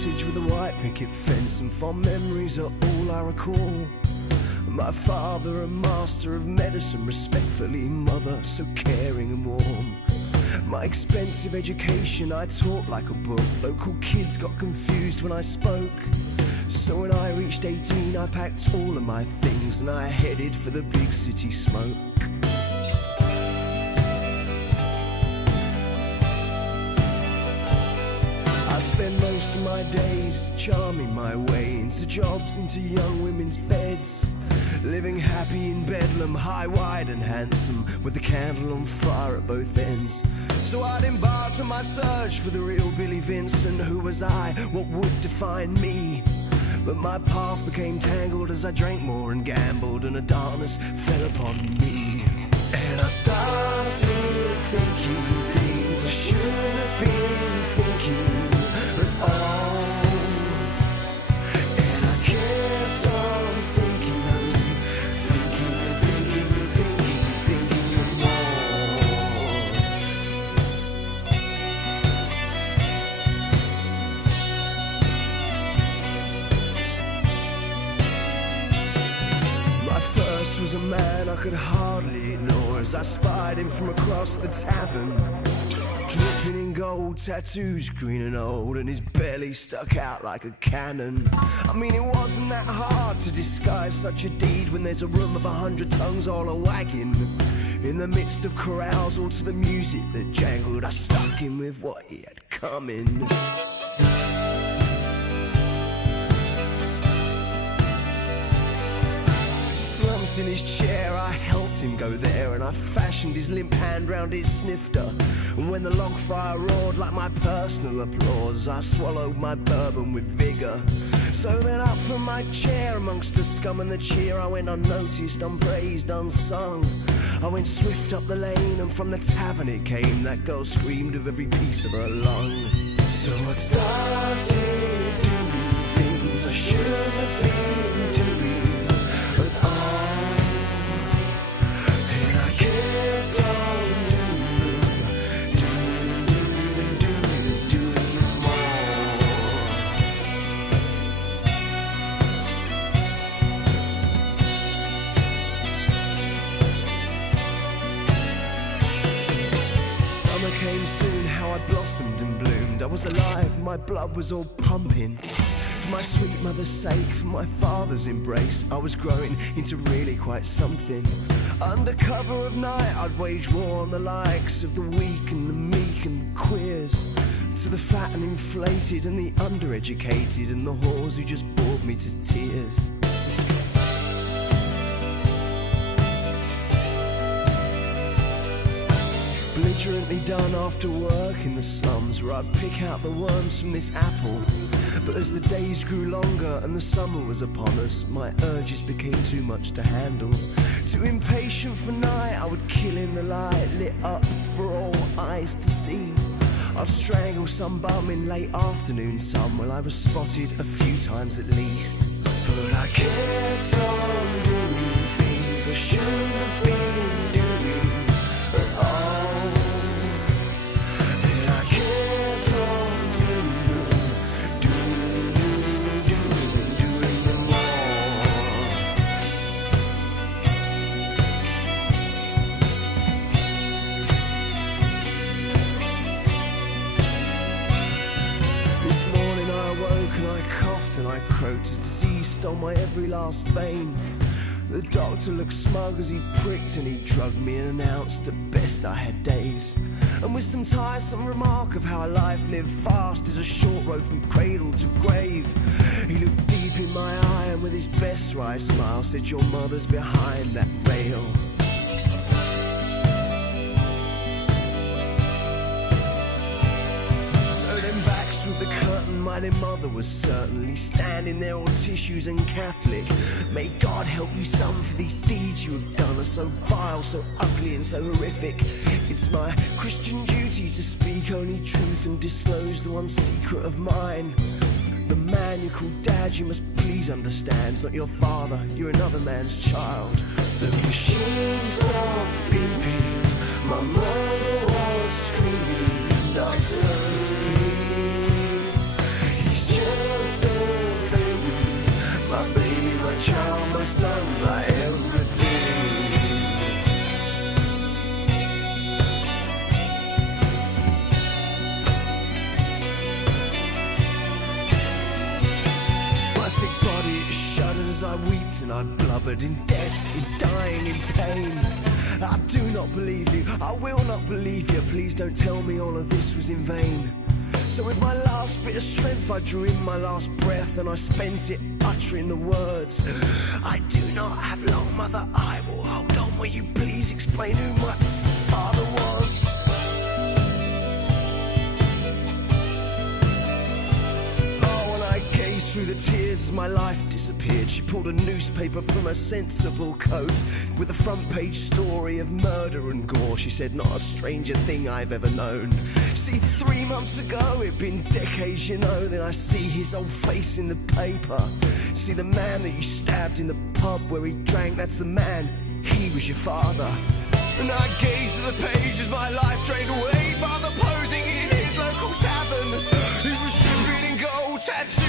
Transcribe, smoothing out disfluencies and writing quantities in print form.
cottage with a white picket fence, and fond memories are all I recall. My father, a master of medicine, respectfully mother, so caring and warm. My expensive education I taught like a book. Local kids got confused when I spoke. So when I reached 18 I packed all of my things and I headed for the big city smoke. I'd spend most of my days charming my way into jobs, into young women's beds, living happy in Bedlam, high, wide and handsome, with the candle on fire at both ends. So I'd embarked on my search for the real Billy Vincent. Who was I? What would define me? But my path became tangled as I drank more and gambled, and a darkness fell upon me. And I started thinking things I shouldn't have been thinking at all. And I kept on thinking and thinking and thinking and thinking and thinking more. My first was a man I could hardly ignore as I spied him from across the tavern, dripping in gold, tattoos green and old, and his belly stuck out like a cannon. I mean, it wasn't that hard to disguise such a deed when there's a room of 100 tongues all a-wagging. In the midst of carousal to the music that jangled, I stuck him with what he had coming. Slumped in his chair, I helped him go there, and I fashioned his limp hand round his snifter. And when the log fire roared like my personal applause, I swallowed my bourbon with vigour. So then up from my chair amongst the scum and the cheer, I went unnoticed, unpraised, unsung. I went swift up the lane, and from the tavern it came. That girl screamed with every piece of her lung. So I started doing things I shouldn't have been doing at all. And I kept on doing more. Summer came soon, how I blossomed and bloomed. I was alive, my blood was all pumping. For my sweet mother's sake, for my father's embrace, I was growing into really quite something. Under cover of night, I'd wage war on the likes of the weak and the meek and the queers, to the fat and inflated and the undereducated and the whores who just bored me to tears. Belligerently done after work in the slums, where I'd pick out the worms from this apple. But as the days grew longer and the summer was upon us, my urges became too much to handle. Too impatient for night, I would kill in the light, lit up for all eyes to see. I'd strangle some bum in late afternoon sun. Well, I was spotted a few times at least. But I kept on doing things I shouldn't have been doing at all. And I kept on doing them more. This morning I awoke and I coughed and I croaked as disease stole my every last vein. The doctor looked smug as he pricked and he drugged me and announced at best I had days. And with some tiresome remark of how a life lived fast is a short road from cradle to grave, he looked deep in my eye and with his best wry smile said, "Your mother's behind that veil." With the curtain, my dear mother was certainly standing there, all tissues and Catholic. May God help you, son, for these deeds you have done are so vile, so ugly and so horrific. It's my Christian duty to speak only truth and disclose the one secret of mine. The man you call dad, you must please understand, is not your father, you're another man's child. The machine stopped beeping, my mother was screaming, "Doctor, please." He's just my son, my everything. My sick body shuddered as I wept and I blubbered in death, in dying, in pain. I do not believe you, I will not believe you. Please don't tell me all of this was in vain. So with my last bit of strength I drew in my last breath, and I spent it uttering the words, I do not have long, mother, I will hold on. Will you please explain who my father was? Through the tears as my life disappeared, she pulled a newspaper from her sensible coat with a front page story of murder and gore. She said, not a stranger thing I've ever known. See, 3 months ago, it'd been decades, you know. Then I see his old face in the paper. See the man that you stabbed in the pub where he drank, that's the man, he was your father. And I gazed at the page as my life drained away. Father posing in his local tavern, he was dripping in gold, tattooed